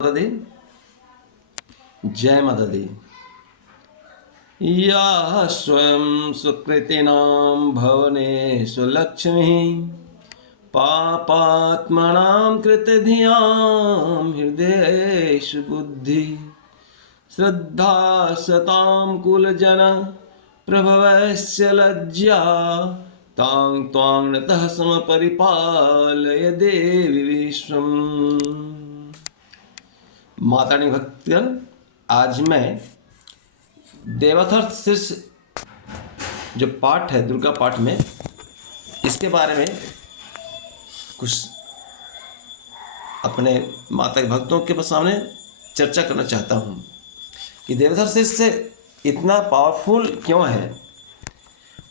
माता दी। जय माता दी। या स्वयं सुकृतिनां भवनेषु लक्ष्मीः पापात्मनां कृतधियां हृदयेषु बुद्धिः श्रद्धा सतां कुलजन प्रभवस्य लज्जा तां त्वां नतः समपरिपालय देवी विश्वम्। माता रानी भक्तगण, आज मैं देवोत्थर शीर्ष जो पाठ है दुर्गा पाठ में, इसके बारे में कुछ अपने माता के भक्तों के सामने चर्चा करना चाहता हूँ कि देवोत्थर शीर्ष इतना पावरफुल क्यों है,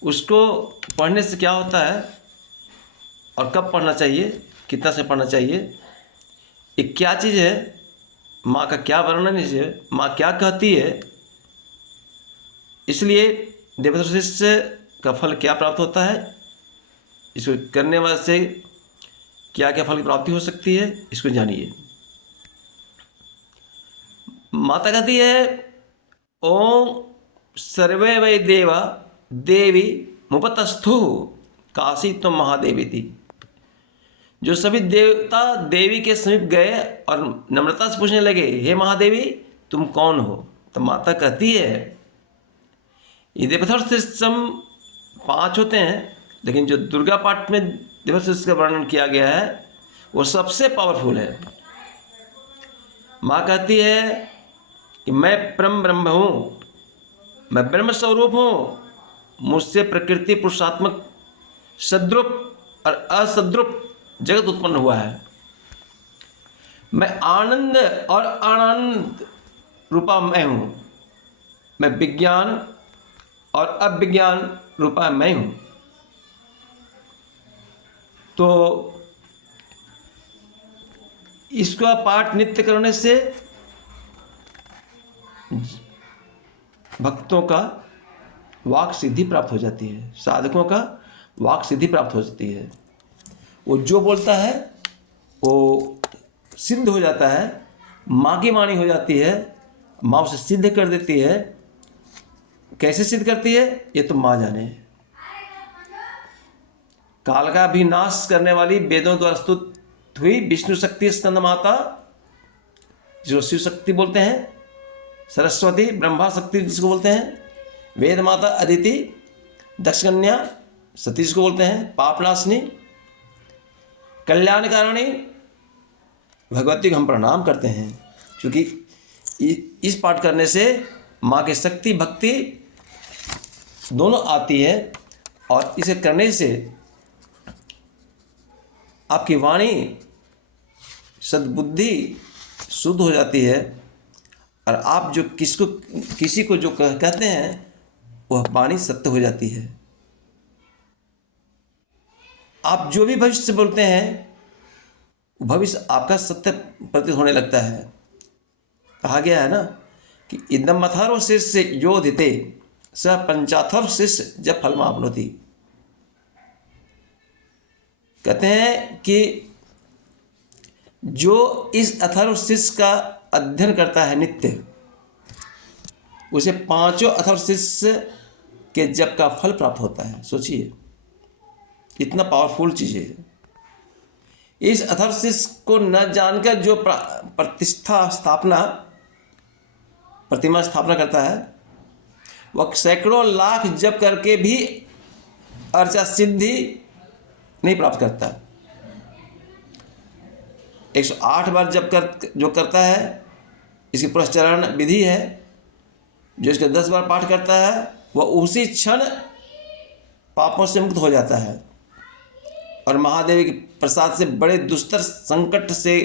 उसको पढ़ने से क्या होता है और कब पढ़ना चाहिए, कितना से पढ़ना चाहिए, ये क्या चीज़ है, माँ का क्या वर्णन है, माँ क्या कहती है, इसलिए देवोत्थर शीर्ष का फल क्या प्राप्त होता है, इसको करने वाले से क्या क्या फल की प्राप्ति हो सकती है, इसको जानिए। माता कहती है, ओम सर्वे वै देवा देवी मुपतस्थु काशी तुम महादेवी थी। जो सभी देवता देवी के समीप गए और नम्रता से पूछने लगे, हे महादेवी तुम कौन हो, तो माता कहती है, ये देवोत्थर शीर्ष 5 होते हैं, लेकिन जो दुर्गा पाठ में देवोत्थर शीर्ष का वर्णन किया गया है वो सबसे पावरफुल है। माँ कहती है कि मैं परम ब्रह्म हूँ, मैं ब्रह्म स्वरूप हूँ, मुझसे प्रकृति पुरुषात्मक सद्रूप और असद्रूप जगत उत्पन्न हुआ है। मैं आनंद और अनानंद रूपा मैं हूँ, मैं विज्ञान और अविज्ञान रूपा मैं हूँ। तो इसका पाठ नित्य करने से भक्तों का वाक सिद्धि प्राप्त हो जाती है, साधकों का वाक सिद्धि प्राप्त हो जाती है। वो जो बोलता है वो सिद्ध हो जाता है, माँ की वाणी हो जाती है, माँ उसे सिद्ध कर देती है। कैसे सिद्ध करती है ये तो माँ जाने। काल का भी नाश करने वाली वेदों द्वारा स्तुत हुई विष्णु शक्ति स्कंद माता, जो शिव शक्ति बोलते हैं, सरस्वती ब्रह्मा शक्ति जिसको बोलते हैं, वेद माता अदिति, दक्ष कन्या सती जिसको बोलते हैं, पापनाशनी कल्याणकारिणी भगवती को हम प्रणाम करते हैं, क्योंकि इस पाठ करने से माँ की शक्ति भक्ति दोनों आती है और इसे करने से आपकी वाणी सद्बुद्धि शुद्ध हो जाती है और आप जो किसी को जो कहते हैं वह वाणी सत्य हो जाती है। आप जो भी भविष्य बोलते हैं भविष्य आपका सत्य प्रतीत होने लगता है। कहा गया है ना कि इदम अथर्व शीर्ष योधिते स पंचाथर्व शीर्ष जब फल मापनोति। कहते हैं कि जो इस अथर्व शीर्ष का अध्ययन करता है नित्य, उसे 5 अथर्व शीर्ष के जप का फल प्राप्त होता है। सोचिए इतना पावरफुल चीज़ है। इस अथर्व शीर्ष को न जानकर जो प्रतिमा स्थापना करता है, वह सैकड़ों लाख जप करके भी अर्चा सिद्धि नहीं प्राप्त करता। 108 बार जप जो करता है, इसकी पुरस्चरण विधि है। जो इसके 10 बार पाठ करता है वह उसी क्षण पापों से मुक्त हो जाता है और महादेवी के प्रसाद से बड़े दुस्तर संकट से